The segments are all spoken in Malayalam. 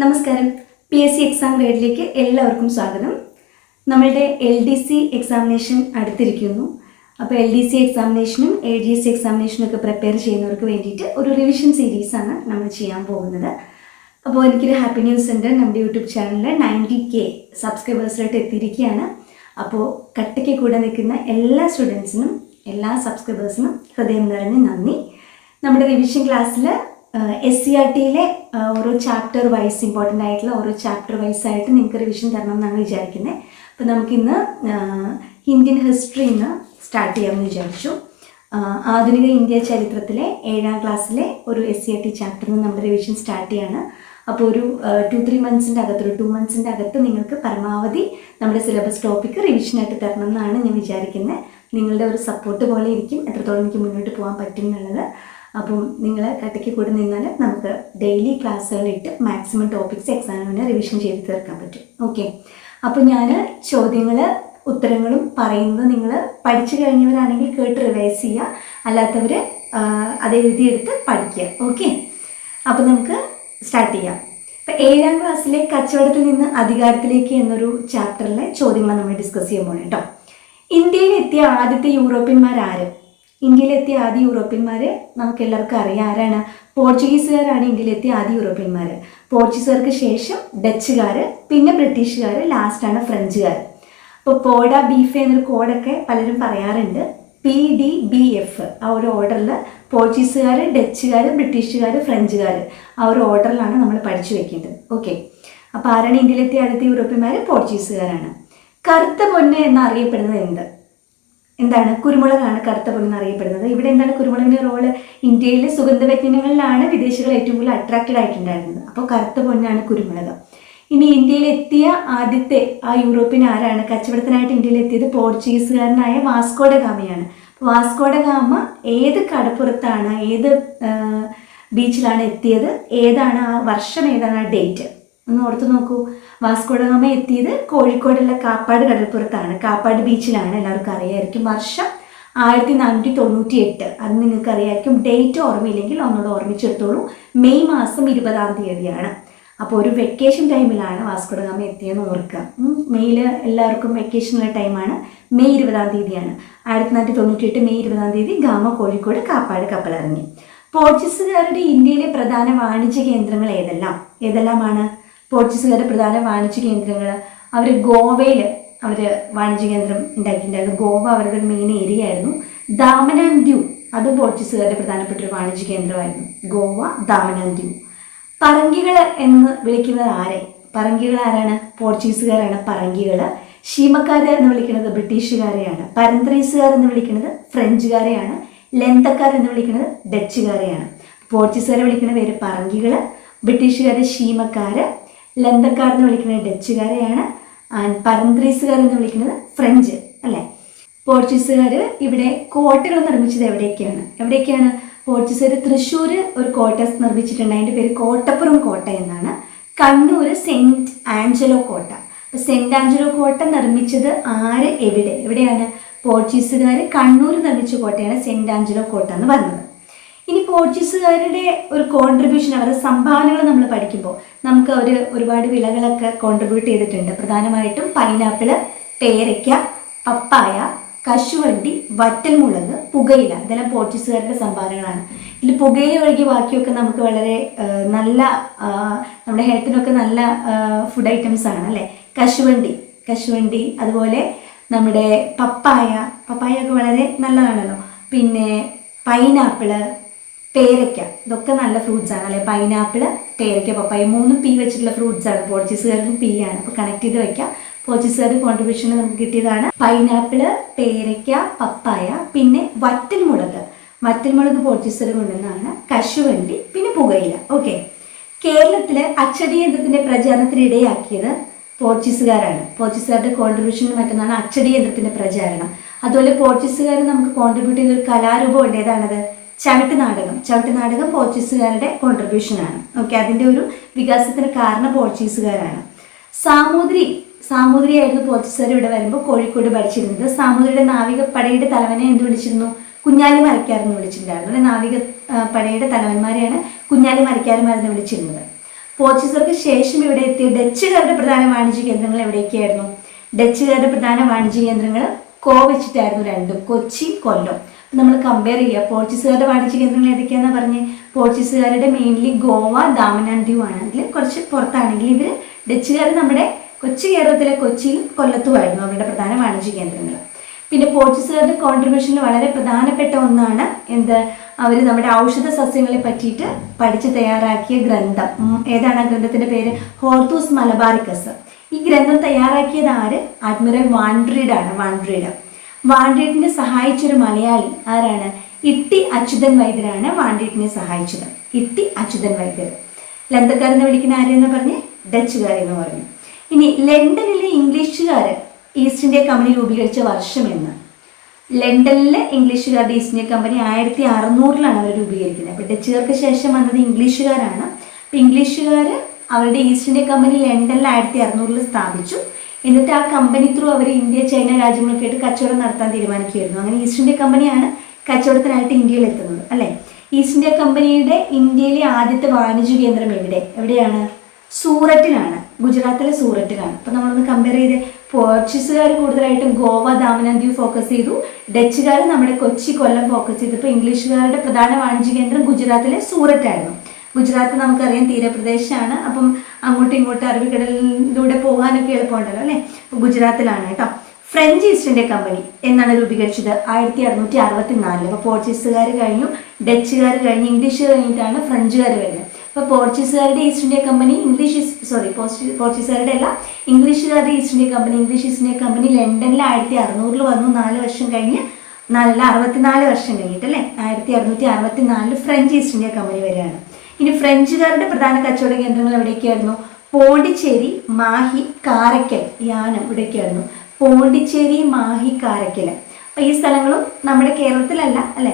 നമസ്കാരം. പി എസ് സി എക്സാം ഗ്രേഡിലേക്ക് എല്ലാവർക്കും സ്വാഗതം. നമ്മളുടെ എൽ ഡി സി എക്സാമിനേഷൻ അടുത്തിരിക്കുന്നു. അപ്പോൾ എൽ ഡി സി എക്സാമിനേഷനും എ ഡി എസ് സി എക്സാമിനേഷനും ഒക്കെ പ്രിപ്പയർ ചെയ്യുന്നവർക്ക് വേണ്ടിയിട്ട് ഒരു റിവിഷൻ സീരീസാണ് നമ്മൾ ചെയ്യാൻ പോകുന്നത്. അപ്പോൾ എനിക്കൊരു ഹാപ്പി ന്യൂസ് ഉണ്ട്. നമ്മുടെ യൂട്യൂബ് ചാനലിൽ നയന്റി കെ സബ്സ്ക്രൈബേഴ്സിലോട്ട് എത്തിയിരിക്കുകയാണ്. അപ്പോൾ കട്ടയ്ക്ക് കൂടെ നിൽക്കുന്ന എല്ലാ സ്റ്റുഡൻസിനും എല്ലാ സബ്സ്ക്രൈബേഴ്സിനും ഹൃദയം നിറഞ്ഞ് നന്ദി. നമ്മുടെ റിവിഷൻ ക്ലാസ്സിൽ എസ് സി ആർ ടിയിലെ ഓരോ ചാപ്റ്റർ വൈസ് ഇമ്പോർട്ടന്റ് ആയിട്ടുള്ള ഓരോ ചാപ്റ്റർ വൈസ് ആയിട്ട് നിങ്ങൾക്ക് റിവിഷൻ തരണം എന്നാണ് വിചാരിക്കുന്നത് അപ്പോൾ നമുക്കിന്ന് ഇന്ത്യൻ ഹിസ്റ്ററി ഇന്ന് സ്റ്റാർട്ട് ചെയ്യാമെന്ന് വിചാരിച്ചു. ആധുനിക ഇന്ത്യ ചരിത്രത്തിലെ ഏഴാം ക്ലാസ്സിലെ ഒരു എസ് സി ആർ ടി ചാപ്റ്ററിൽ നിന്ന് നമ്മുടെ റിവിഷൻ സ്റ്റാർട്ട് ചെയ്യാണ്. അപ്പോൾ ഒരു ടു ത്രീ മന്ത്സിന്റെ അകത്ത് ഒരു ടു മന്ത്സിന്റെ അകത്ത് നിങ്ങൾക്ക് പരമാവധി നമ്മുടെ സിലബസ് ടോപ്പിക്ക് റിവിഷനായിട്ട് തരണം എന്നാണ് ഞാൻ വിചാരിക്കുന്നത് നിങ്ങളുടെ ഒരു സപ്പോർട്ട് പോലെ ഇരിക്കും. എത്രത്തോളം എനിക്ക് മുന്നോട്ട് പോകാൻ പറ്റും എന്നുള്ളത്. അപ്പം നിങ്ങൾ കട്ടയ്ക്ക് കൂടെ നിന്നാൽ നമുക്ക് ഡെയിലി ക്ലാസ്സുകളിട്ട് മാക്സിമം ടോപ്പിക്സ് എക്സാമിന് റിവിഷൻ ചെയ്ത് തീർക്കാൻ പറ്റും. ഓക്കെ അപ്പോൾ ഞാൻ ചോദ്യങ്ങൾ ഉത്തരങ്ങളും പറയുന്നത് നിങ്ങൾ പഠിച്ചു കഴിഞ്ഞവരാണെങ്കിൽ കേട്ട് റിവൈസ് ചെയ്യുക. അല്ലാത്തവർ അത് എഴുതിയെടുത്ത് പഠിക്കുക. ഓക്കെ അപ്പോൾ നമുക്ക് സ്റ്റാർട്ട് ചെയ്യാം. ഇപ്പം ഏഴാം ക്ലാസ്സിലെ കച്ചവടത്തിൽ നിന്ന് അധികാരത്തിലേക്ക് എന്നൊരു ചാപ്റ്ററിലെ ചോദ്യങ്ങൾ നമ്മൾ ഡിസ്കസ് ചെയ്യാൻ പോകുന്നത് കേട്ടോ ഇന്ത്യയിൽ എത്തിയ ആദ്യത്തെ യൂറോപ്യന്മാർ ആര് ഇന്ത്യയിലെത്തിയ ആദ്യ യൂറോപ്യന്മാർ നമുക്ക് എല്ലാവർക്കും അറിയാം. ആരാണ്? പോർച്ചുഗീസുകാരാണ് ഇന്ത്യയിലെത്തിയ ആദ്യ യൂറോപ്യന്മാർ പോർച്ചുഗീസുകാർക്ക് ശേഷം ഡച്ചുകാർ പിന്നെ ബ്രിട്ടീഷുകാർ ലാസ്റ്റാണ് ഫ്രഞ്ചുകാർ അപ്പോൾ പോഡ ബീഫ് എന്നൊരു കോഡൊക്കെ പലരും പറയാറുണ്ട്. പി ഡി ബി എഫ് ആ ഒരു ഓർഡറിൽ പോർച്ചുഗീസുകാർ ഡച്ചുകാർ ബ്രിട്ടീഷുകാർ ഫ്രഞ്ചുകാർ ആ ഒരു ഓർഡറിലാണ് നമ്മൾ പഠിച്ചു വെക്കേണ്ടത്. ഓക്കെ. അപ്പോൾ ആരാണ് ഇന്ത്യയിലെത്തിയ ആദ്യത്തെ യൂറോപ്യന്മാർ പോർച്ചുഗീസുകാരാണ്. കറുത്ത പൊന്ന് എന്നറിയപ്പെടുന്നത് എന്ത്? എന്താണ് കുരുമുളകാണ് കറുത്ത പൊടി അറിയപ്പെടുന്നത് ഇവിടെ എന്താണ് കുരുമുളകിന്റെ റോൾ ഇന്ത്യയിലെ സുഗന്ധവ്യഞ്ജനങ്ങളിലാണ് വിദേശികൾ ഏറ്റവും കൂടുതൽ അട്രാക്റ്റഡ് ആയിട്ടുണ്ടായിരുന്നത്. അപ്പോൾ കറുത്ത പൊന്നാണ് കുരുമുളക്. ഇനി ഇന്ത്യയിൽ എത്തിയ ആദ്യത്തെ ആ യൂറോപ്യൻ ആരാണ്? കച്ചവടത്തിനായിട്ട് ഇന്ത്യയിൽ എത്തിയത് പോർച്ചുഗീസുകാരനായ വാസ്കോഡ ഗാമയാണ്. വാസ്കോഡ ഗാമ ഏത് കടപ്പുറത്താണ് ഏത് ബീച്ചിലാണ് എത്തിയത് ഏതാണ് ആ വർഷം ഏതാണ് ആ ഡേറ്റ് ഒന്ന് ഓർത്ത് നോക്കൂ. വാസ്കോഡ ഗാമ എത്തിയത് കോഴിക്കോടുള്ള കാപ്പാട് കടൽപ്പുറത്താണ്. കാപ്പാട് ബീച്ചിലാണ് എല്ലാവർക്കും അറിയായിരിക്കും. വർഷം ആയിരത്തി നാനൂറ്റി തൊണ്ണൂറ്റി എട്ട് അത് നിങ്ങൾക്ക് അറിയായിരിക്കും. ഡേറ്റ് ഓർമ്മയില്ലെങ്കിൽ ഒന്നുകൂടെ ഓർമ്മിച്ചെടുത്തോളൂ. മെയ് മാസം ഇരുപതാം തീയതിയാണ്. അപ്പോൾ ഒരു വെക്കേഷൻ ടൈമിലാണ് വാസ്കോഡ ഗാമ എത്തിയെന്ന് ഓർക്കുക. മെയ്യിൽ എല്ലാവർക്കും വെക്കേഷനുള്ള ടൈമാണ് മെയ് ഇരുപതാം തീയതിയാണ്. ആയിരത്തി നാനൂറ്റി തൊണ്ണൂറ്റി എട്ട് മെയ് ഇരുപതാം തീയതി ഗാമ കോഴിക്കോട് കാപ്പാട് കപ്പലിറങ്ങി. പോർച്ചുഗീസുകാരുടെ ഇന്ത്യയിലെ പ്രധാന വാണിജ്യ കേന്ദ്രങ്ങൾ ഏതെല്ലാം? ഏതെല്ലാമാണ്? പോർച്ചുഗീസുകാരുടെ പ്രധാന വാണിജ്യ കേന്ദ്രങ്ങൾ അവർ ഗോവയിൽ അവർ വാണിജ്യ കേന്ദ്രം ഉണ്ടാക്കിയിട്ടുണ്ടായിരുന്നു. ഗോവ അവരുടെ മെയിൻ ഏരിയ ആയിരുന്നു. ദാമൻ അത് പോർച്ചുഗീസുകാരുടെ പ്രധാനപ്പെട്ട ഒരു വാണിജ്യ കേന്ദ്രമായിരുന്നു. ഗോവ ദാമൻ പറങ്കികൾ എന്ന് വിളിക്കുന്നത് ആരെ? പറങ്കികൾ ആരാണ്? പോർച്ചുഗീസുകാരാണ് പറങ്കികൾ ഷീമക്കാർ എന്ന് വിളിക്കുന്നത് ബ്രിട്ടീഷുകാരെയാണ്. പരന്ത്രീസുകാർ എന്ന് വിളിക്കുന്നത് ഫ്രഞ്ചുകാരെയാണ്. ലെന്തക്കാർ എന്ന് വിളിക്കുന്നത് ഡച്ചുകാരെയാണ്. പോർച്ചുഗീസുകാരെ വിളിക്കുന്ന പേര് പറങ്കികൾ ബ്രിട്ടീഷുകാരെ ഷീമക്കാർ ലെന്തക്കാർ എന്ന് വിളിക്കുന്നത് ഡച്ചുകാരെയാണ്. ആൻഡ് പരന്ത്രീസുകാർ എന്ന് വിളിക്കുന്നത് ഫ്രഞ്ച് അല്ലേ? പോർച്ചുഗീസുകാർ ഇവിടെ കോട്ടകൾ നിർമ്മിച്ചത് എവിടെയൊക്കെയാണ് എവിടെയൊക്കെയാണ് പോർച്ചുഗീസുകാർ തൃശ്ശൂർ ഒരു കോട്ട നിർമ്മിച്ചിട്ടുണ്ട്. അതിന്റെ പേര് കോട്ടപ്പുറം കോട്ട എന്നാണ്. കണ്ണൂർ സെന്റ് ആഞ്ചലോ കോട്ട. അപ്പോൾ സെന്റ് ആഞ്ചലോ കോട്ട നിർമ്മിച്ചത് ആര്? എവിടെ? എവിടെയാണ്? പോർച്ചുഗീസുകാർ കണ്ണൂർ നിർമ്മിച്ച കോട്ടയാണ് സെന്റ് ആഞ്ചലോ കോട്ട എന്ന് പറഞ്ഞത് ഇനി പോർച്ചുഗീസുകാരുടെ ഒരു കോൺട്രിബ്യൂഷൻ അവരുടെ സംഭാവനകൾ നമ്മൾ പഠിക്കുമ്പോൾ നമുക്ക് അവർ ഒരുപാട് വിളകളൊക്കെ കോൺട്രിബ്യൂട്ട് ചെയ്തിട്ടുണ്ട്. പ്രധാനമായിട്ടും പൈനാപ്പിൾ പേരയ്ക്ക പപ്പായ കശുവണ്ടി വറ്റൽമുളക് പുകയില ഇതെല്ലാം പോർച്ചുഗീസുകാരുടെ സംഭാവനകളാണ്. ഇതിൽ പുകയില ഒഴുകി ബാക്കിയൊക്കെ നമുക്ക് വളരെ നല്ല നമ്മുടെ ഹെൽത്തിനൊക്കെ നല്ല ഫുഡ് ഐറ്റംസ് ആണ് അല്ലേ? കശുവണ്ടി കശുവണ്ടി അതുപോലെ നമ്മുടെ പപ്പായ പപ്പായ ഒക്കെ വളരെ നല്ലതാണല്ലോ. പിന്നെ പൈനാപ്പിൾ പേരയ്ക്ക ഇതൊക്കെ നല്ല ഫ്രൂട്ട്സ് ആണ്. അല്ലെ പൈനാപ്പിൾ പേരയ്ക്ക പപ്പായ മൂന്നും പി വെച്ചിട്ടുള്ള ഫ്രൂട്ട്സ് ആണ്. പോർച്ചുഗീസുകാർക്കും പി ആണ്. അപ്പോൾ കണക്ട് ചെയ്ത് വെക്കാം. പോർച്ചുഗീസുകാരുടെ കോൺട്രിബ്യൂഷൻ നമുക്ക് കിട്ടിയതാണ് പൈനാപ്പിൾ പേരയ്ക്ക പപ്പായ പിന്നെ വറ്റൽമുളക്. വറ്റൽമുളക് പോർച്ചുഗീസുകാർ കൊണ്ടുവന്നതാണ്. കശുവണ്ടി പിന്നെ പുകയില. ഓക്കെ കേരളത്തിൽ അച്ചടി യന്ത്രത്തിന്റെ പ്രചാരണത്തിന് ഇടയാക്കിയത് പോർച്ചുഗീസുകാരാണ് പോർച്ചുഗീസുകാരുടെ കോൺട്രിബ്യൂഷൻ മറ്റൊന്നാണ് അച്ചടി യന്ത്രത്തിന്റെ പ്രചാരണം. അതുപോലെ പോർച്ചുഗീസുകാർ നമുക്ക് കോൺട്രിബ്യൂട്ട് ചെയ്ത ഒരു കലാരൂപം ഉണ്ട്. ഏതാണത്? ചവിട്ട് നാടകം. ചവിട്ട് നാടകം പോർച്ചുഗീസുകാരുടെ കോൺട്രിബ്യൂഷനാണ് ഓക്കെ അതിന്റെ ഒരു വികാസത്തിന് കാരണം പോർച്ചുഗീസുകാരാണ്. സാമൂതിരി സാമൂതിരിയായിരുന്നു പോർച്ചുഗീസുകാർ ഇവിടെ വരുമ്പോൾ കോഴിക്കോട് ഭരിച്ചിരുന്നത്. സാമൂതിരിയുടെ നാവികപ്പടയുടെ തലവനെ എന്ത് വിളിച്ചിരുന്നു? കുഞ്ഞാലി മരക്കാരെന്ന് വിളിച്ചിട്ടുണ്ടായിരുന്നു. അല്ലെ നാവിക പടയുടെ തലവന്മാരെയാണ് കുഞ്ഞാലി മരക്കാരന്മാരെന്ന് വിളിച്ചിരുന്നത്. പോർച്ചുഗീസുകാർക്ക് ശേഷം ഇവിടെ എത്തിയ ഡച്ചുകാരുടെ പ്രധാന വാണിജ്യ കേന്ദ്രങ്ങൾ എവിടെയൊക്കെയായിരുന്നു? ഡച്ചുകാരുടെ പ്രധാന വാണിജ്യ കേന്ദ്രങ്ങൾ കോവച്ചിട്ടായിരുന്നു രണ്ടും. കൊച്ചി കൊല്ലം. നമ്മൾ കമ്പയർ ചെയ്യുക. പോർച്ചുഗീസുകാരുടെ വാണിജ്യ കേന്ദ്രങ്ങൾ ഏതൊക്കെയാണെന്ന് പറഞ്ഞ്? പോർച്ചുഗീസുകാരുടെ മെയിൻലി ഗോവ ദാമനാന്തിയും ആണ്. അതിൽ കുറച്ച് പുറത്താണെങ്കിൽ ഇവർ ഡച്ചുകാർ നമ്മുടെ കൊച്ചി കേരളത്തിലെ കൊച്ചിയിലും കൊല്ലത്തുമായിരുന്നു അവരുടെ പ്രധാന വാണിജ്യ കേന്ദ്രങ്ങൾ. പിന്നെ പോർച്ചുഗീസുകാരുടെ കോൺട്രിബ്യൂഷനിൽ വളരെ പ്രധാനപ്പെട്ട ഒന്നാണ് എന്ത്? അവർ നമ്മുടെ ഔഷധ സസ്യങ്ങളെ പറ്റിയിട്ട് പഠിച്ച് തയ്യാറാക്കിയ ഗ്രന്ഥം. ഏതാണ് ആ ഗ്രന്ഥത്തിന്റെ പേര്? Hortus Malabaricus. ഈ ഗ്രന്ഥം തയ്യാറാക്കിയത് ആര്? അഡ്മിറൽ വാൻഡ്രീഡാണ് വാൻഡ്രീഡ്. വാൻഡ്രീഡിനെ സഹായിച്ചൊരു മലയാളി ആരാണ്? ഇട്ടി അച്യുതൻ വൈദ്യരാണ് വാണ്ടേട്ടിനെ സഹായിച്ചത്. ഇട്ടി അച്യുതൻ വൈദ്യർ. ലന്തക്കാരെന്ന് വിളിക്കുന്ന ആരെന്ന് പറഞ്ഞ്? ഡച്ചുകാരെന്ന് പറഞ്ഞു. ഇനി ലണ്ടനിലെ ഇംഗ്ലീഷുകാർ ഈസ്റ്റ് ഇന്ത്യ കമ്പനി രൂപീകരിച്ച വർഷം എന്ന്. ലണ്ടനിലെ ഇംഗ്ലീഷുകാരുടെ ഈസ്റ്റ് ഇന്ത്യ കമ്പനി ആയിരത്തി അറുന്നൂറിലാണ് അവർ രൂപീകരിക്കുന്നത്. അപ്പോൾ ഡച്ചുകാർക്ക് ശേഷം വന്നത് ഇംഗ്ലീഷുകാരാണ്. അപ്പോൾ ഇംഗ്ലീഷുകാർ അവരുടെ ഈസ്റ്റ് ഇന്ത്യ കമ്പനി ലണ്ടനിൽ ആയിരത്തി അറുന്നൂറിൽ സ്ഥാപിച്ചു. എന്നിട്ട് ആ കമ്പനി ത്രൂ അവർ ഇന്ത്യ ചൈന രാജ്യങ്ങളൊക്കെ രാജ്യങ്ങളൊക്കെയായിട്ട് കച്ചവടം നടത്താൻ തീരുമാനിക്കുകയായിരുന്നു. അങ്ങനെ ഈസ്റ്റ് ഇന്ത്യ കമ്പനിയാണ് കച്ചവടത്തിനായിട്ട് ഇന്ത്യയിൽ എത്തുന്നത് അല്ലേ? ഈസ്റ്റ് ഇന്ത്യ കമ്പനിയുടെ ഇന്ത്യയിലെ ആദ്യത്തെ വാണിജ്യ കേന്ദ്രം എവിടെ? എവിടെയാണ്? സൂററ്റിലാണ് ഗുജറാത്തിലെ സൂററ്റിലാണ്. അപ്പോൾ നമ്മളൊന്ന് കമ്പയർ ചെയ്ത്. പോർച്ചുഗീസുകാർ കൂടുതലായിട്ടും ഗോവ ദാമനന്ദിയു ഫോക്കസ് ചെയ്തു. ഡച്ചുകാർ നമ്മുടെ കൊച്ചി കൊല്ലം ഫോക്കസ് ചെയ്തു. ഇപ്പോൾ ഇംഗ്ലീഷുകാരുടെ പ്രധാന വാണിജ്യ കേന്ദ്രം ഗുജറാത്തിലെ സൂററ്റായിരുന്നു. ഗുജറാത്ത് നമുക്കറിയാം തീരപ്രദേശമാണ് അപ്പം അങ്ങോട്ടും ഇങ്ങോട്ടും അറബിക്കടലിലൂടെ പോകാനൊക്കെ എളുപ്പമുണ്ടല്ലോ അല്ലേ? ഗുജറാത്തിലാണ് കേട്ടോ. ഫ്രഞ്ച് ഈസ്റ്റ് ഇന്ത്യ കമ്പനി എന്നാണ് രൂപീകരിച്ചത്. ആയിരത്തി അറുന്നൂറ്റി അറുപത്തി നാലിൽ അപ്പോൾ പോർച്ചുഗീസുകാർ കഴിഞ്ഞു ഡച്ചുകാർ കഴിഞ്ഞു ഇംഗ്ലീഷ് കഴിഞ്ഞിട്ടാണ് ഫ്രഞ്ചുകാർ വരുന്നത്. അപ്പോൾ പോർച്ചുഗീസുകാരുടെ East India company English sorry പോർച്ചുഗീസുകാരുടെ അല്ല ഇംഗ്ലീഷുകാരുടെ East India company English East India company ലണ്ടനിൽ ആയിരത്തി അറുന്നൂറിൽ വന്നു. നാല് വർഷം കഴിഞ്ഞ് നല്ല അറുപത്തിനാല് വർഷം കഴിഞ്ഞിട്ട് അല്ലേ ആയിരത്തി അറുന്നൂറ്റി അറുപത്തി നാലിൽ ഫ്രഞ്ച് ഈസ്റ്റ് ഇന്ത്യ കമ്പനി വരികയാണ്. ഇനി ഫ്രഞ്ചുകാരുടെ പ്രധാന കച്ചവട കേന്ദ്രങ്ങൾ എവിടെയൊക്കെയായിരുന്നു പോണ്ടിച്ചേരി മാഹി കാരക്കൽ. യാണ് ഇവിടെയൊക്കെയായിരുന്നു പോണ്ടിച്ചേരി മാഹി കാരക്കൽ. അപ്പോൾ ഈ സ്ഥലങ്ങളും നമ്മുടെ കേരളത്തിലല്ല അല്ലേ?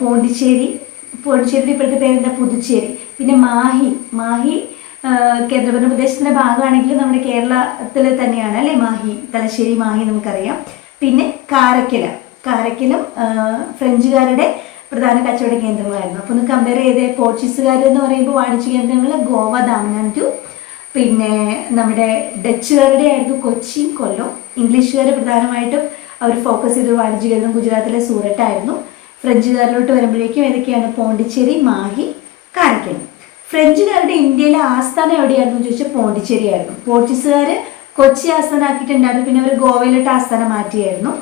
പോണ്ടിച്ചേരി പോണ്ടിച്ചേരിയുടെ ഇപ്പോഴത്തെ പേരെന്താ? പുതുച്ചേരി. പിന്നെ മാഹി മാഹി കേന്ദ്രഭരണ പ്രദേശത്തിന്റെ ഭാഗമാണെങ്കിൽ നമ്മുടെ കേരളത്തിൽ തന്നെയാണ് അല്ലേ? മാഹി തലശ്ശേരി മാഹി നമുക്കറിയാം. പിന്നെ കാരക്കല കാരക്കലും ഫ്രഞ്ചുകാരുടെ പ്രധാന കച്ചവട കേന്ദ്രങ്ങളായിരുന്നു. അപ്പോൾ ഒന്ന് കമ്പയർ ചെയ്ത് പോർച്ചുഗീസുകാർ എന്ന് പറയുമ്പോൾ വാണിജ്യ കേന്ദ്രങ്ങൾ ഗോവ ദാമനാന്തു പിന്നെ നമ്മുടെ ഡച്ചുകാരുടെ ആയിരുന്നു കൊച്ചിയും കൊല്ലം ഇംഗ്ലീഷുകാർ പ്രധാനമായിട്ടും അവർ ഫോക്കസ് ചെയ്ത വാണിജ്യ കേന്ദ്രം ഗുജറാത്തിലെ സൂററ്റായിരുന്നു ഫ്രഞ്ചുകാരിലോട്ട് വരുമ്പോഴേക്കും ഏതൊക്കെയാണ്? പോണ്ടിച്ചേരി മാഹി കാരക്കണി ഫ്രഞ്ചുകാരുടെ ഇന്ത്യയിലെ ആസ്ഥാനം എവിടെയായിരുന്നു ചോദിച്ചാൽ പോണ്ടിച്ചേരി ആയിരുന്നു പോർച്ചുഗീസുകാർ കൊച്ചി ആസ്ഥാനമാക്കിയിട്ടുണ്ടായിരുന്നു പിന്നെ അവർ ഗോവയിലോട്ട് ആസ്ഥാനം മാറ്റിയായിരുന്നു.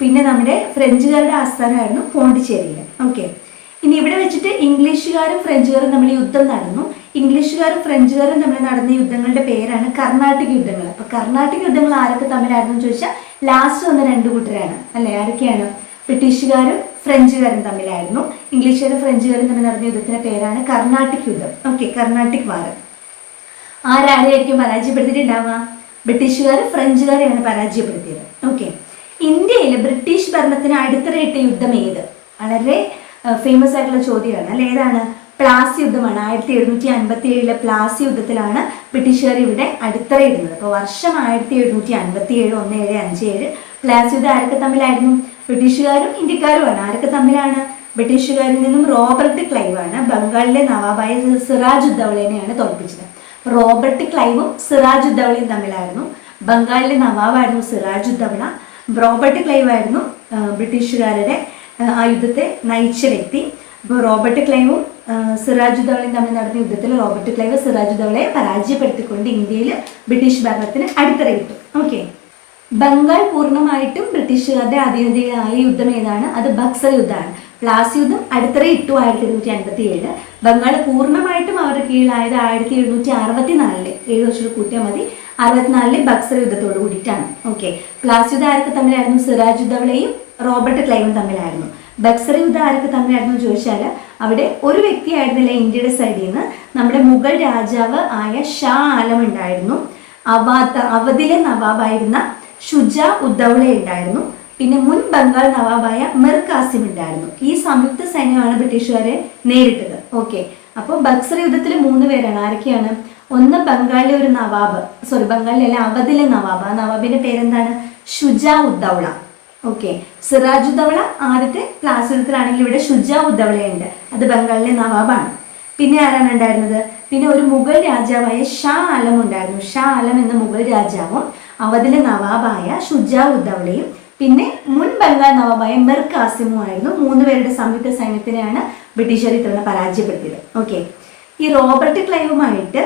പിന്നെ നമ്മുടെ ഫ്രഞ്ചുകാരുടെ ആസ്ഥാനമായിരുന്നു പോണ്ടിച്ചേരിയിൽ ഓക്കെ ഇനി ഇവിടെ വെച്ചിട്ട് ഇംഗ്ലീഷുകാരും ഫ്രഞ്ചുകാരും തമ്മിൽ യുദ്ധം നടന്നു. ഇംഗ്ലീഷുകാരും ഫ്രഞ്ചുകാരും തമ്മിൽ നടന്ന യുദ്ധങ്ങളുടെ പേരാണ് കർണാട്ടിക് യുദ്ധങ്ങൾ. അപ്പൊ കർണാട്ടിക് യുദ്ധങ്ങൾ ആരൊക്കെ തമ്മിലായിരുന്നു എന്ന് ചോദിച്ചാൽ ലാസ്റ്റ് വന്ന രണ്ട് കൂട്ടരാണ്. അല്ലെ? ആരൊക്കെയാണ്? ബ്രിട്ടീഷുകാരും ഫ്രഞ്ചുകാരും തമ്മിലായിരുന്നു. ഇംഗ്ലീഷുകാരും ഫ്രഞ്ചുകാരും തമ്മിൽ നടന്ന യുദ്ധത്തിന്റെ പേരാണ് കർണാട്ടിക് യുദ്ധം. Okay Carnatic war. ആരാരെയായിരിക്കും പരാജയപ്പെടുത്തിയിട്ടുണ്ടാവുക? ബ്രിട്ടീഷുകാർ ഫ്രഞ്ചുകാരെയാണ് പരാജയപ്പെടുത്തിയത്. ഓക്കെ ഇന്ത്യയിൽ ബ്രിട്ടീഷ് ഭരണത്തിന് അടിത്തറയിട്ട യുദ്ധം ഏത്? വളരെ ഫേമസ് ആയിട്ടുള്ള ചോദ്യമാണ്. അല്ലെ ഏതാണ്? പ്ലാസി യുദ്ധമാണ്. ആയിരത്തി എഴുന്നൂറ്റി അൻപത്തി ഏഴിലെ പ്ലാസി യുദ്ധത്തിലാണ് ബ്രിട്ടീഷുകാർ ഇവിടെ അടിത്തറയിടുന്നത്. അപ്പോൾ വർഷം ആയിരത്തി എഴുന്നൂറ്റി അൻപത്തി ഏഴ് ഒന്ന് ഏഴ് അഞ്ച് ഏഴ് പ്ലാസി യുദ്ധം ആരൊക്കെ തമ്മിലായിരുന്നു? ബ്രിട്ടീഷുകാരും ഇന്ത്യക്കാരുമാണ് ആരൊക്കെ തമ്മിലാണ്? ബ്രിട്ടീഷുകാരിൽ നിന്നും റോബർട്ട് ക്ലൈവാണ് ബംഗാളിലെ നവാബായ സിറാജ് ഉദ്ദവളേനെയാണ് തോൽപ്പിച്ചത്. റോബർട്ട് ക്ലൈവും സിറാജ് ഉദ്ദവളയും തമ്മിലായിരുന്നു. ബംഗാളിലെ നവാബായിരുന്നു സിറാജ് ഉദ്ദൗള റോബർട്ട് ക്ലൈവ് ആയിരുന്നു ബ്രിട്ടീഷുകാരുടെ ആ, യുദ്ധത്തെ നയിച്ച വ്യക്തി അപ്പോൾ റോബർട്ട് ക്ലൈവും സിറാജ് തമ്മിൽ നടന്ന യുദ്ധത്തിൽ റോബർട്ട് ക്ലൈവ് സിറാജ് പരാജയപ്പെടുത്തിക്കൊണ്ട് ഇന്ത്യയിൽ ബ്രിട്ടീഷ് ഭരണത്തിന് അടിത്തറയിട്ടു. ഓക്കെ. ബംഗാൾ പൂർണമായിട്ടും ബ്രിട്ടീഷുകാരുടെ അധീനതയിലായ യുദ്ധം ഏതാണ്? അത് ബക്സർ യുദ്ധമാണ്. പ്ലാസ് യുദ്ധം അടിത്തറ ഇട്ടു ആയിരത്തി എഴുന്നൂറ്റി അൻപത്തി ഏഴ് ബംഗാൾ പൂർണമായിട്ടും അവരുടെ കീഴിലായത് ആയിരത്തി എഴുന്നൂറ്റി അറുപത്തി നാലിൽ ഏഴ് വർഷം കൂട്ടിയാൽ മതി. അറുപത്തിനാലിലെ ബക്സർ യുദ്ധത്തോട് കൂടിയിട്ടാണ്. ഓക്കെ പ്ലാസ് യുദ്ധം ആരൊക്കെ തമ്മിലായിരുന്നു? സിറാജ് യുദ്ധവളയും റോബർട്ട് ക്ലൈവും തമ്മിലായിരുന്നു. ബക്സർ യുദ്ധം ആരൊക്കെ തമ്മിലായിരുന്നു ചോദിച്ചാൽ അവിടെ ഒരു വ്യക്തിയായിരുന്നില്ല ഇന്ത്യയുടെ സൈഡിൽ നിന്ന് നമ്മുടെ മുഗൾ രാജാവ് ആയ ഷാ ആലം ഉണ്ടായിരുന്നു. അവാത്ത അവധിലെ നവാബായിരുന്ന ഷുജ ഉദ്ദൗള ഉണ്ടായിരുന്നു. പിന്നെ മുൻ ബംഗാൾ നവാബായ മിർ കാസിം ഉണ്ടായിരുന്നു. ഈ സംയുക്ത സൈന്യമാണ് ബ്രിട്ടീഷുകാരെ നേരിട്ടത്. ഓക്കെ അപ്പോൾ ബക്സർ യുദ്ധത്തിൽ മൂന്ന് പേരാണ്. ആരൊക്കെയാണ്? ഒന്ന് ബംഗാളിലെ ഒരു നവാബ് സോറി ബംഗാളിലെ അവധിലെ നവാബ്. ആ നവാബിന്റെ പേരെന്താണ്? ഷുജ ഉദ്ദൗള ഓക്കെ സിറാജ് ഉദ്ദൗള ആദ്യത്തെ ക്ലാസ് യുദ്ധത്തിലാണെങ്കിൽ ഇവിടെ ഷുജ ഉദ്ദൗളയുണ്ട് അത് ബംഗാളിലെ നവാബാണ്. പിന്നെ ആരാണ് ഉണ്ടായിരുന്നത്? പിന്നെ ഒരു മുഗൾ രാജാവായ ഷാ ആലം ഉണ്ടായിരുന്നു. ഷാ ആലം എന്ന മുഗൾ രാജാവും അവധിലെ നവാബായ ഷുജാ ഉദ്ദവളയും പിന്നെ മുൻ ബംഗാൾ നവാബായ മിർ കാസിമും ആയിരുന്നു. മൂന്ന് പേരുടെ സംയുക്ത സൈന്യത്തിനെയാണ് ബ്രിട്ടീഷുകാർ ഇത്തവണ പരാജയപ്പെടുത്തിയത്. ഓക്കെ ഈ റോബർട്ട് ക്ലൈവുമായിട്ട്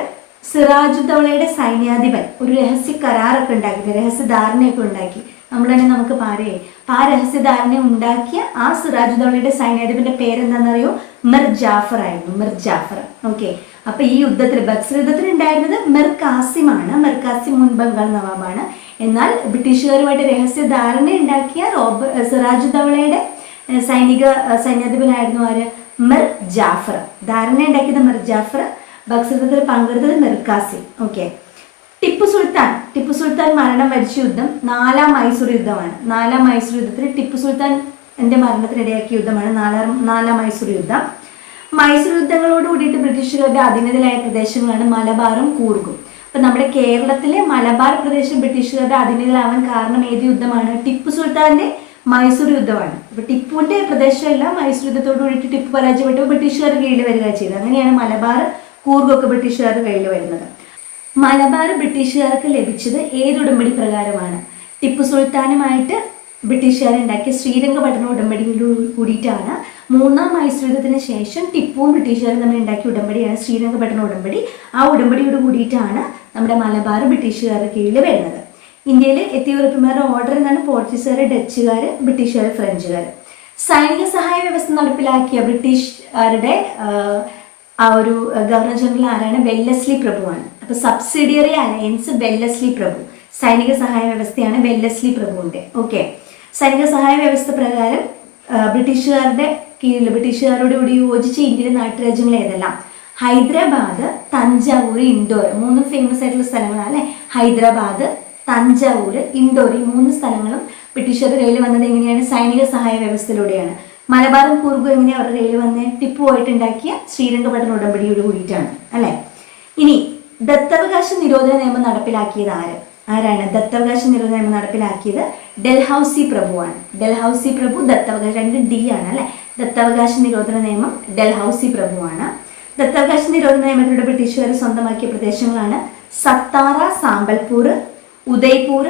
സിറാജുദ്ദൗളയുടെ സൈന്യാധിപൻ ഒരു രഹസ്യ കരാറൊക്കെ ഉണ്ടാക്കി രഹസ്യ ധാരണയൊക്കെ ഉണ്ടാക്കി. നമ്മൾ തന്നെ നമുക്ക് പാരയായി ആ രഹസ്യധാരണ ഉണ്ടാക്കിയ ആ സിറാജുദ്ദൗളയുടെ സൈന്യാധിപന്റെ പേരെന്താണെന്നറിയോ? മിർ ജാഫർ ആയിരുന്നു. മിർ ജാഫർ. ഓക്കെ. അപ്പൊ ഈ യുദ്ധത്തിൽ ബക്സർ യുദ്ധത്തിൽ ഉണ്ടായിരുന്നത് മിർ കാസിം ആണ്. മിർ കാസിം മുൻ ബംഗാൾ നവാബാണ്. എന്നാൽ ബ്രിട്ടീഷുകാരുമായിട്ട് രഹസ്യ ധാരണ ഉണ്ടാക്കിയ റോബ് സിറാജുദ്ദൗളയുടെ സൈനിക സൈന്യാധിപനായിരുന്നു ആര്? മിർ ജാഫർ. ധാരണ ഉണ്ടാക്കിയത് മിർ ജാഫർ. യുദ്ധത്തിൽ പങ്കെടുത്തത് മിർക്കാസി കാസിം ഓക്കെ. ടിപ്പു സുൽത്താൻ. ടിപ്പു സുൽത്താൻ മരണം വരിച്ച യുദ്ധം നാലാം മൈസൂർ യുദ്ധമാണ്. നാലാം മൈസൂർ യുദ്ധത്തിൽ ടിപ്പു സുൽത്താൻ എന്റെ മരണത്തിനിടയാക്കിയ യുദ്ധമാണ് നാലാം നാലാം മൈസൂർ യുദ്ധം. മൈസൂർ യുദ്ധങ്ങളോട് കൂടിയിട്ട് ബ്രിട്ടീഷുകാരുടെ അധീനതയിലായ പ്രദേശങ്ങളാണ് മലബാറും കൂർഗും. അപ്പൊ നമ്മുടെ കേരളത്തിലെ മലബാർ പ്രദേശം ബ്രിട്ടീഷുകാരുടെ അധീനതയിലാവാൻ കാരണം ഏത് യുദ്ധമാണ്? ടിപ്പു സുൽത്താന്റെ മൈസൂർ യുദ്ധമാണ്. അപ്പൊ ടിപ്പുവിന്റെ പ്രദേശമെല്ലാം മൈസൂർ യുദ്ധത്തോട് കൂടിയിട്ട് ടിപ്പു പരാജയപ്പെട്ടു ബ്രിട്ടീഷുകാർ കീഴിൽ വരിക ചെയ്തത്. അങ്ങനെയാണ് മലബാർ കൂർഗൊക്കെ ബ്രിട്ടീഷുകാരുടെ കയ്യിൽ വരുന്നത്. മലബാർ ബ്രിട്ടീഷുകാർക്ക് ലഭിച്ചത് ഏത് ഉടമ്പടി പ്രകാരമാണ്? ടിപ്പു സുൽത്താനുമായിട്ട് ബ്രിട്ടീഷുകാർ ഉണ്ടാക്കിയ ശ്രീരംഗപട്ടണ ഉടമ്പടിയിലൂടെ കൂടിയിട്ടാണ് മൂന്നാം മൈസൂർ ശേഷം ടിപ്പുവും ബ്രിട്ടീഷുകാരും തമ്മിൽ ഉണ്ടാക്കിയ ഉടമ്പടിയാണ് ശ്രീരംഗപട്ടണ ഉടമ്പടി. ആ ഉടമ്പടിയോട് കൂടിയിട്ടാണ് നമ്മുടെ മലബാർ ബ്രിട്ടീഷുകാരുടെ കീഴിൽ വരുന്നത്. ഇന്ത്യയിൽ എത്തിയൂറപ്പിമാരുടെ ഓർഡർ എന്നാണ് പോർച്ചുഗീസുകാർ ഡച്ചുകാർ ബ്രിട്ടീഷുകാർ ഫ്രഞ്ചുകാർ സൈനിക സഹായ വ്യവസ്ഥ നടപ്പിലാക്കിയ ബ്രിട്ടീഷുകാരുടെ ആ ഒരു ഗവർണർ ജനറൽ ആരാണ്? വെല്ലസ്ലി പ്രഭുവാണ്. അപ്പൊ സബ്സിഡിയറി അലയൻസ് വെല്ലസ്ലി പ്രഭു. സൈനിക സഹായ വ്യവസ്ഥയാണ് വെല്ലസ്ലി പ്രഭുവിന്റെ. ഓക്കെ. സൈനിക സഹായ വ്യവസ്ഥ പ്രകാരം ബ്രിട്ടീഷുകാരുടെ കീഴിൽ ബ്രിട്ടീഷുകാരോട് കൂടി യോജിച്ച ഇന്ത്യയിലെ നാട്ടുരാജ്യങ്ങൾ ഏതെല്ലാം? ഹൈദരാബാദ് തഞ്ചാവൂർ ഇൻഡോർ. മൂന്ന് ഫേമസ് ആയിട്ടുള്ള സ്ഥലങ്ങളാണ് ഹൈദരാബാദ് തഞ്ചാവൂർ ഇൻഡോർ. ഈ മൂന്ന് സ്ഥലങ്ങളും ബ്രിട്ടീഷുകാരുടെ കയ്യിൽ വന്നത് എങ്ങനെയാണ്? സൈനിക സഹായ വ്യവസ്ഥയിലൂടെയാണ്. മലബാറും കൂർഗും എങ്ങനെ അവരുടെ കയ്യിൽ വന്ന്? ടിപ്പു ഉണ്ടാക്കിയ ശ്രീരംഗപട്ടണ ഉടമ്പടിയോട് കൂടിയിട്ടാണ് അല്ലെ? ഇനി ദത്തവകാശ നിരോധന നിയമം നടപ്പിലാക്കിയത് ആര്? ആരാണ്? ദത്തവകാശ നിരോധന നിയമം നടപ്പിലാക്കിയത് ഡൽഹൌസി പ്രഭുവാണ്. ഡൽഹൌസി പ്രഭു ദത്തവകാശ രണ്ട് ഡി ആണ് അല്ലെ? ദത്തവകാശ നിരോധന നിയമം ഡൽഹൌസി പ്രഭുവാണ്. ദത്തവകാശ നിരോധന നിയമത്തിലൂടെ ബ്രിട്ടീഷുകാർ സ്വന്തമാക്കിയ പ്രദേശങ്ങളാണ് സത്താറ സാമ്പൽപൂർ ഉദയ്പൂർ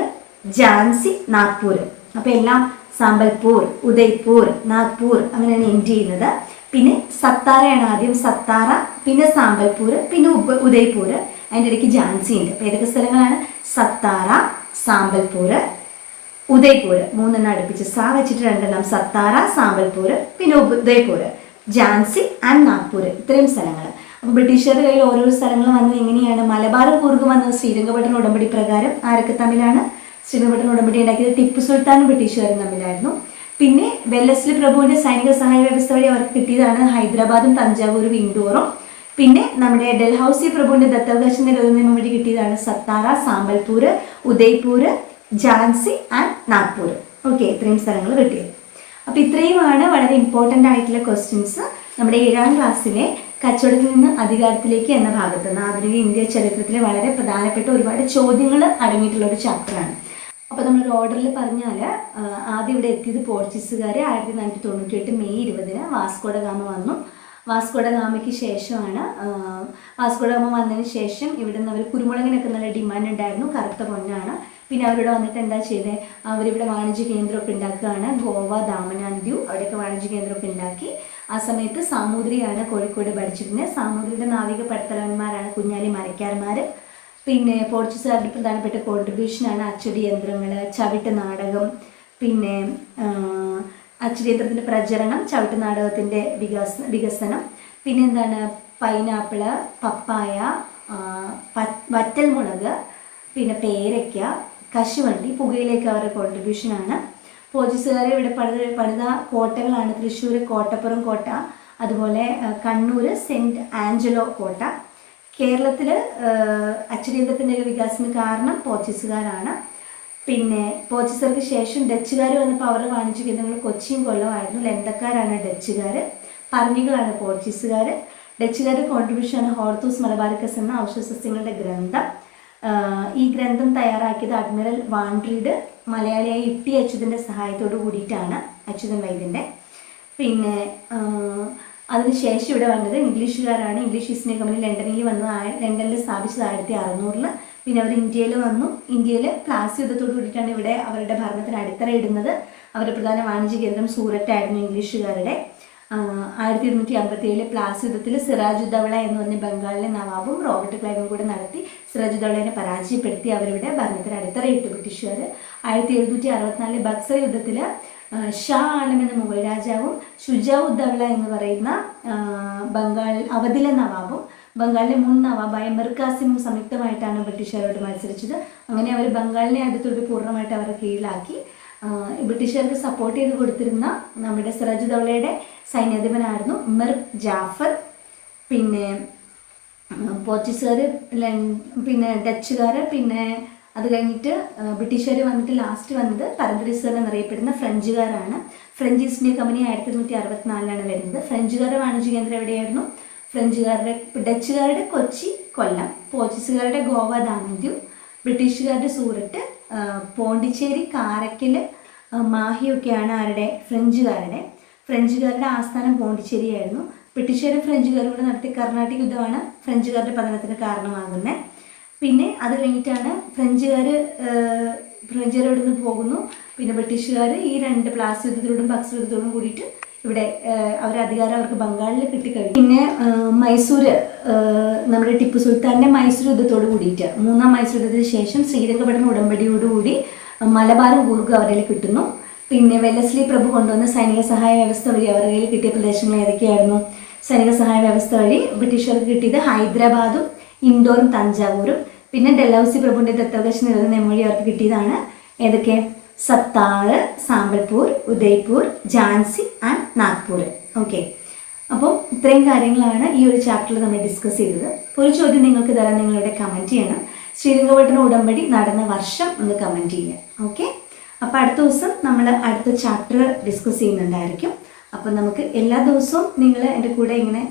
ജാൻസി നാഗ്പൂർ. അപ്പൊ എല്ലാം സാമ്പൽപൂർ ഉദയ്പൂർ നാഗ്പൂർ അങ്ങനെയാണ് എൻഡ് ചെയ്യുന്നത്. പിന്നെ സത്താറയാണ് ആദ്യം സത്താറ പിന്നെ സാമ്പൽപൂർ പിന്നെ ഉപ ഉദയ്പൂർ. അതിന്റെ ഇടയ്ക്ക് ഝാൻസി ഉണ്ട്. അപ്പോൾ ഏതൊക്കെ സ്ഥലങ്ങളാണ്? സത്താറ സാമ്പൽപൂർ ഉദയ്പൂർ. മൂന്നെണ്ണം അടുപ്പിച്ച് സാ വെച്ചിട്ട് രണ്ടെണ്ണം. സത്താറ സാമ്പൽപൂർ പിന്നെ ഉദയ്പൂർ. ഝാൻസി ആൻഡ് നാഗ്പൂർ. ഇത്രയും സ്ഥലങ്ങൾ. അപ്പോൾ ബ്രിട്ടീഷുകാരുടെ കയ്യിൽ ഓരോ സ്ഥലങ്ങൾ വന്നത് എങ്ങനെയാണ്? മലബാർ കൂർഗ് വന്നത് ശ്രീരംഗപട്ടണ ഉടമ്പടി പ്രകാരം ആരൊക്കെ തമ്മിലാണ്? ശ്രീരംഗപട്ടണ ഉടമ്പടി ഉണ്ടാക്കിയത് ടിപ്പു സുൽത്താനും ബ്രിട്ടീഷുകാരും തമ്മിലായിരുന്നു. പിന്നെ വെല്ലസ്ലി പ്രഭുവിന്റെ സൈനിക സഹായ വ്യവസ്ഥ വഴി അവർക്ക് കിട്ടിയതാണ് ഹൈദരാബാദും തഞ്ചാവൂരും ഇൻഡോറും. പിന്നെ നമ്മുടെ ഡൽഹൌസി പ്രഭുവിന്റെ ദത്തവകാശ നിരോധന വഴി കിട്ടിയതാണ് സത്താറ സാമ്പൽപൂർ ഉദയ്പൂർ ജാൻസി ആൻഡ് നാഗ്പൂർ ഓക്കെ ഇത്രയും സ്ഥലങ്ങൾ കിട്ടിയത്. അപ്പോൾ ഇത്രയുമാണ് വളരെ ഇമ്പോർട്ടന്റ് ആയിട്ടുള്ള ക്വസ്റ്റ്യൻസ് നമ്മുടെ ഏഴാം ക്ലാസ്സിലെ കച്ചവടത്തിൽ നിന്ന് അധികാരത്തിലേക്ക് എന്ന ഭാഗത്ത് നിന്ന് ആധുനിക ഇന്ത്യ ചരിത്രത്തിലെ വളരെ പ്രധാനപ്പെട്ട ഒരുപാട് ചോദ്യങ്ങൾ അടങ്ങിയിട്ടുള്ള ഒരു ചാപ്റ്ററാണ് അപ്പോൾ നമ്മൾ ഓർഡറിൽ പറഞ്ഞാൽ ആദ്യം ഇവിടെ എത്തിയത് പോർച്ചുഗീസുകാർ ആയിരത്തി തൊള്ളായിരത്തി തൊണ്ണൂറ്റി എട്ട് മെയ് ഇരുപതിന് വാസ്കോഡ ഗാമ വന്നു. വാസ്കോഡ ഗാമയ്ക്ക് ശേഷമാണ് വാസ്കോഡ ഗാമ വന്നതിന് ശേഷം ഇവിടെ നിന്ന് അവർ കുരുമുളകിനൊക്കെ നല്ല ഡിമാൻഡ് ഉണ്ടായിരുന്നു. കറുത്ത പൊന്നാണ്. പിന്നെ അവരിവിടെ വന്നിട്ട് എന്താ ചെയ്തത് അവരിവിടെ വാണിജ്യ കേന്ദ്രമൊക്കെ ഉണ്ടാക്കുകയാണ്. ഗോവ ദാമനാന്ത്യു അവിടെയൊക്കെ വാണിജ്യ കേന്ദ്രമൊക്കെ ഉണ്ടാക്കി. ആ സമയത്ത് സാമൂതിരിയാണ് കോഴിക്കോട് പഠിച്ചിരുന്നത് സാമൂതിരിയുടെ നാവിക പടത്തലവന്മാരാണ് കുഞ്ഞാലി മരക്കാർമാർ പിന്നെ പോർച്ചുഗീസുകാരുടെ പ്രധാനപ്പെട്ട കോൺട്രിബ്യൂഷനാണ് അച്ചടി യന്ത്രങ്ങൾ ചവിട്ട് നാടകം പിന്നെ അച്ചടി യന്ത്രത്തിന്റെ പ്രചരണം ചവിട്ട് നാടകത്തിന്റെ വികാസ വികസനം. പിന്നെ എന്താണ്? പൈനാപ്പിൾ പപ്പായ വറ്റൽ മുളക് പിന്നെ പേരയ്ക്ക കശുവണ്ടി പുകയിലേക്ക് അവരുടെ കോൺട്രിബ്യൂഷനാണ് പോർച്ചുഗീസുകാർ ഇവിടെ പണിത പണിത കോട്ടകളാണ് തൃശ്ശൂർ കോട്ടപ്പുറം കോട്ട അതുപോലെ കണ്ണൂർ സെന്റ് ആഞ്ചലോ കോട്ട. കേരളത്തിൽ അച്ചടിയന്ത്രത്തിന്റെ വികാസത്തിന് കാരണം പോർച്ചുഗീസുകാരാണ്. പിന്നെ പോർച്ചുഗീസുകാർക്ക് ശേഷം ഡച്ചുകാർ വന്നപ്പോൾ അവരുടെ വാണിജ്യ കേന്ദ്രങ്ങൾ കൊച്ചിയും കൊല്ലമായിരുന്നു. ലണ്ടക്കാരാണ് ഡച്ചുകാർ പറഞ്ഞികളാണ് പോർച്ചുഗീസുകാർ ഡച്ചുകാരുടെ കോൺട്രിബ്യൂഷനാണ് ഹോർത്തൂസ് മലബാറിക്കസ് എന്ന ഔഷധസസ്യങ്ങളുടെ ഗ്രന്ഥം. ഈ ഗ്രന്ഥം തയ്യാറാക്കിയത് അഡ്മിറൽ വാൻഡ്രീഡ് മലയാളിയായ ഇട്ടി അച്യുതന്റെ സഹായത്തോടു കൂടിയിട്ടാണ് അച്യുതൻ വൈദ്യന്റെ പിന്നെ അതിനുശേഷം ഇവിടെ വന്നത് ഇംഗ്ലീഷുകാരാണ്. ഇംഗ്ലീഷ് ഈസ്റ്റ് ഇന്ത്യ കമ്പനി ലണ്ടനിൽ വന്ന് ലണ്ടനിൽ സ്ഥാപിച്ചത് ആയിരത്തി അറുന്നൂറിൽ പിന്നെ അവർ ഇന്ത്യയിൽ വന്നു. ഇന്ത്യയിൽ പ്ലാസി യുദ്ധത്തോട് കൂടിയിട്ടാണ് ഇവിടെ അവരുടെ ഭരണത്തിന് അടിത്തറ ഇടുന്നത്. അവരുടെ പ്രധാന വാണിജ്യ കേന്ദ്രം സൂററ്റായിരുന്നു ഇംഗ്ലീഷുകാരുടെ. ആയിരത്തി ഇരുന്നൂറ്റി അമ്പത്തി ഏഴിലെ പ്ലാസി യുദ്ധത്തിൽ സിറാജുദ്ദൗള എന്ന് പറഞ്ഞ ബംഗാളിലെ നവാബും റോബർട്ട് ക്ലൈവും കൂടെ നടത്തി സിറാജുദ്ദൗളയെ പരാജയപ്പെടുത്തി അവരുടെ ഭരണത്തിന് അടിത്തറയിട്ടു ബ്രിട്ടീഷുകാർ ആയിരത്തി എഴുന്നൂറ്റി അറുപത്തിനാലിലെ ബക്സർ യുദ്ധത്തിൽ ഷാ ആലം എന്ന മുഗൾ രാജാവും ഷുജാഉദ്ദൗള എന്ന് പറയുന്ന ബംഗാൾ അവധിലെ നവാബും ബംഗാളിലെ മുൻ നവാബായ മിർഖാസിമും സംയുക്തമായിട്ടാണ് ബ്രിട്ടീഷുകാരോട് മത്സരിച്ചത്. അങ്ങനെ അവർ ബംഗാളിനെ അടുത്തോട് പൂർണമായിട്ട് അവരുടെ കീഴിലാക്കി. ബ്രിട്ടീഷുകാർക്ക് സപ്പോർട്ട് ചെയ്ത് കൊടുത്തിരുന്ന നമ്മുടെ സിറാജുദ്ദൗളയുടെ സൈന്യാധിപനായിരുന്നു മിർ ജാഫർ. പിന്നെ പോർച്ചുഗീസുകാർ പിന്നെ ഡച്ചുകാർ പിന്നെ അത് കഴിഞ്ഞിട്ട് ബ്രിട്ടീഷുകാർ വന്നിട്ട് ലാസ്റ്റ് വന്നത് പരന്തരീസുകാർ എന്നറിയപ്പെടുന്ന ഫ്രഞ്ചുകാരാണ്. ഫ്രഞ്ച് ഈസ്റ്റ് ഇന്ത്യ കമ്പനി ആയിരത്തി എണ്ണൂറ്റി അറുപത്തിനാലിലാണ് വരുന്നത്. ഫ്രഞ്ചുകാരുടെ വാണിജ്യ കേന്ദ്രം എവിടെയായിരുന്നു? ഫ്രഞ്ചുകാരുടെ ഡച്ചുകാരുടെ കൊച്ചി കൊല്ലം. പോർച്ചുഗീസുകാരുടെ ഗോവ ദാമന്ത്യം ബ്രിട്ടീഷുകാരുടെ സൂറത്ത് പോണ്ടിച്ചേരി കാരക്കൽ മാഹിയൊക്കെയാണ് ആരുടെ? ഫ്രഞ്ചുകാരുടെ. ഫ്രഞ്ചുകാരുടെ ആസ്ഥാനം പോണ്ടിച്ചേരിയായിരുന്നു. ബ്രിട്ടീഷുകാരും ഫ്രഞ്ചുകാരും കൂടെ നടത്തിയ കർണാട്ടിക് യുദ്ധമാണ് ഫ്രഞ്ചുകാരുടെ പതനത്തിന് കാരണമാകുന്നത്. പിന്നെ അത് കഴിഞ്ഞിട്ടാണ് ഫ്രഞ്ചുകാർ ഫ്രഞ്ചുകാർ നിന്ന് പോകുന്നു. പിന്നെ ബ്രിട്ടീഷുകാർ ഈ രണ്ട് പ്ലാസ് യുദ്ധത്തിലൂടും ബക്സ് യുദ്ധത്തോടും കൂടിയിട്ട് ഇവിടെ അവരെ അധികാരം അവർക്ക് ബംഗാളിൽ കിട്ടിക്കഴിഞ്ഞു പിന്നെ മൈസൂര് നമ്മുടെ ടിപ്പു സുൽത്താന്റെ മൈസൂർ യുദ്ധത്തോട് കൂടിയിട്ട് മൂന്നാം മൈസൂർ യുദ്ധത്തിന് ശേഷം ശ്രീരംഗപട്ടണ ഉടമ്പടിയോടുകൂടി മലബാറും കൂർഗും അവരുടെ കയ്യിൽ കിട്ടുന്നു. പിന്നെ വെല്ലസ്ലി പ്രഭു കൊണ്ടുവന്ന സൈനിക സഹായ വ്യവസ്ഥ വഴി അവരുടെ കയ്യിൽ കിട്ടിയ പ്രദേശങ്ങൾ ഏതൊക്കെയായിരുന്നു? സൈനിക സഹായ വ്യവസ്ഥ വഴി ബ്രിട്ടീഷുകാർക്ക് കിട്ടിയത് ഹൈദരാബാദും ഇൻഡോറും തഞ്ചാവൂരും. പിന്നെ ഡെലൗസി പ്രഭുവിന്റെ ദത്തവകാശം നിലനിന്ന മൊഴി അവർക്ക് കിട്ടിയതാണ്. ഏതൊക്കെ? സത്താറ് സാമ്പൽപൂർ ഉദയ്പൂർ ഝാൻസി ആൻഡ് നാഗ്പൂർ. ഓക്കെ അപ്പോൾ ഇത്രയും കാര്യങ്ങളാണ് ഈ ഒരു ചാപ്റ്ററിൽ നമ്മൾ ഡിസ്കസ് ചെയ്തത്. അപ്പോൾ ഒരു ചോദ്യം നിങ്ങൾക്ക് തരാൻ നിങ്ങളിവിടെ കമന്റ് ചെയ്യണം. ശ്രീരംഗപട്ടണ ഉടമ്പടി നടന്ന വർഷം ഒന്ന് കമന്റ് ചെയ്യുക. ഓക്കെ അപ്പോൾ അടുത്ത ദിവസം നമ്മൾ അടുത്ത ചാപ്റ്റർ ഡിസ്കസ് ചെയ്യുന്നുണ്ടായിരിക്കും. അപ്പോൾ നമുക്ക് എല്ലാ ദിവസവും നിങ്ങൾ എന്റെ കൂടെ ഇങ്ങനെ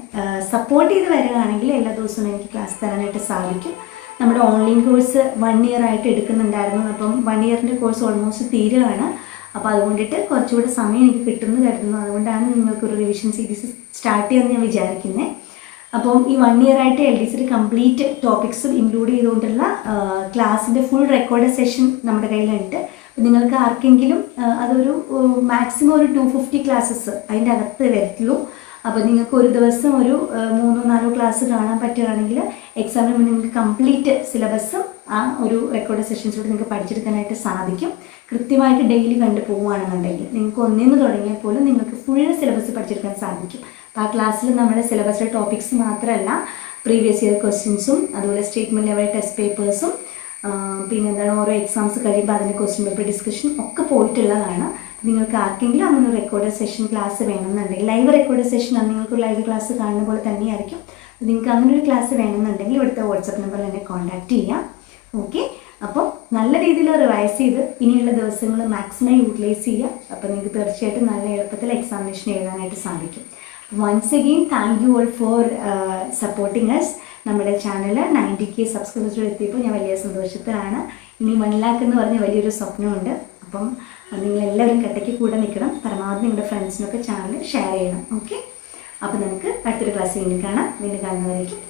സപ്പോർട്ട് ചെയ്ത് വരികയാണെങ്കിൽ എല്ലാ ദിവസവും എനിക്ക് ക്ലാസ് തരാനായിട്ട് സാധിക്കും. നമ്മുടെ ഓൺലൈൻ കോഴ്സ് വൺ ഇയർ ആയിട്ട് എടുക്കുന്നുണ്ടായിരുന്നു. അപ്പം വൺ ഇയറിന്റെ കോഴ്സ് ഓൾമോസ്റ്റ് തീരുകയാണ്. അപ്പോൾ അതുകൊണ്ടിട്ട് കുറച്ചുകൂടെ സമയം എനിക്ക് കിട്ടുമെന്ന് കരുതുന്നു. അതുകൊണ്ടാണ് നിങ്ങൾക്കൊരു റിവിഷൻ സീരീസ് സ്റ്റാർട്ട് ചെയ്യാമെന്ന് ഞാൻ വിചാരിക്കുന്നത് അപ്പം ഈ വൺ ഇയർ ആയിട്ട് എൽ ഡി സിയിൽ കംപ്ലീറ്റ് ടോപ്പിക്സും ഇൻക്ലൂഡ് ചെയ്തുകൊണ്ടുള്ള ക്ലാസ്സിന്റെ ഫുൾ റെക്കോർഡ് സെഷൻ നമ്മുടെ കയ്യിലുണ്ട്. അപ്പം നിങ്ങൾക്ക് ആർക്കെങ്കിലും അതൊരു മാക്സിമം ഒരു ടു ഫിഫ്റ്റി ക്ലാസ്സസ് അതിന്റെ അകത്ത് വരത്തുള്ളൂ അപ്പോൾ നിങ്ങൾക്ക് ഒരു ദിവസം ഒരു മൂന്നോ നാലോ ക്ലാസ് കാണാൻ പറ്റുകയാണെങ്കിൽ എക്സാമിന് നിങ്ങൾക്ക് കംപ്ലീറ്റ് സിലബസും ആ ഒരു റെക്കോർഡ് സെഷൻസിലൂടെ നിങ്ങൾക്ക് പഠിച്ചെടുക്കാനായിട്ട് സാധിക്കും. കൃത്യമായിട്ട് ഡെയിലി കണ്ടു പോവുകയാണെന്നുണ്ടെങ്കിൽ നിങ്ങൾക്ക് ഒന്നിന്ന് തുടങ്ങിയാൽ പോലും നിങ്ങൾക്ക് ഫുൾ സിലബസ് പഠിച്ചെടുക്കാൻ സാധിക്കും. അപ്പോൾ ആ ക്ലാസ്സിൽ നമ്മുടെ സിലബസിലെ ടോപ്പിക്സ് മാത്രമല്ല പ്രീവിയസ് ഇയർ ക്വസ്റ്റ്യൻസും അതുപോലെ സ്റ്റേറ്റ്മെന്റ് ലെവൽ ടെസ്റ്റ് പേപ്പേഴ്സും പിന്നെ എന്താണ് ഓരോ എക്സാംസ് കഴിയുമ്പോൾ അതിന്റെ ക്വസ്റ്റ്യൻ പേപ്പർ ഡിസ്കഷൻ ഒക്കെ പോയിട്ടുള്ളതാണ്. നിങ്ങൾക്ക് ആർക്കെങ്കിലും അങ്ങനെ റെക്കോർഡ് സെഷൻ ക്ലാസ് വേണമെന്നുണ്ടെങ്കിൽ ലൈവ് റെക്കോർഡ് സെഷൻ ആണ്. നിങ്ങൾക്ക് ലൈവ് ക്ലാസ് കാണുന്ന പോലെ തന്നെയായിരിക്കും. നിങ്ങൾക്ക് അങ്ങനെ ഒരു ക്ലാസ് വേണമെന്നുണ്ടെങ്കിൽ ഇവിടുത്തെ വാട്സപ്പ് നമ്പറിൽ എന്നെ കോൺടാക്റ്റ് ചെയ്യാം. ഓക്കെ അപ്പോൾ നല്ല രീതിയിൽ റിവൈസ് ചെയ്ത് ഇനിയുള്ള ദിവസങ്ങൾ മാക്സിമം യൂട്ടിലൈസ് ചെയ്യുക. അപ്പോൾ നിങ്ങൾക്ക് തീർച്ചയായിട്ടും നല്ല എളുപ്പത്തിൽ എക്സാമിനേഷൻ എഴുതാനായിട്ട് സാധിക്കും. Once again thank you all for supporting us നമ്മുടെ ചാനൽ നയന്റി കെ സബ്സ്ക്രൈബേഴ്സ് എത്തിയപ്പോൾ ഞാൻ വലിയ സന്തോഷത്തിലാണ്. ഇനി വൺ ലാക്ക് എന്ന് പറഞ്ഞ വലിയൊരു സ്വപ്നമുണ്ട്. അപ്പം നിങ്ങളെല്ലാവരും കട്ടയ്ക്ക് കൂടെ നിൽക്കണം. പരമാവധി നിങ്ങളുടെ ഫ്രണ്ട്സിനൊക്കെ ചാനൽ ഷെയർ ചെയ്യണം. ഓക്കെ അപ്പോൾ നമുക്ക് അടുത്തൊരു ക്ലാസ് വീണ്ടും കാണാം. വീണ്ടും കാണുന്നതായിരിക്കും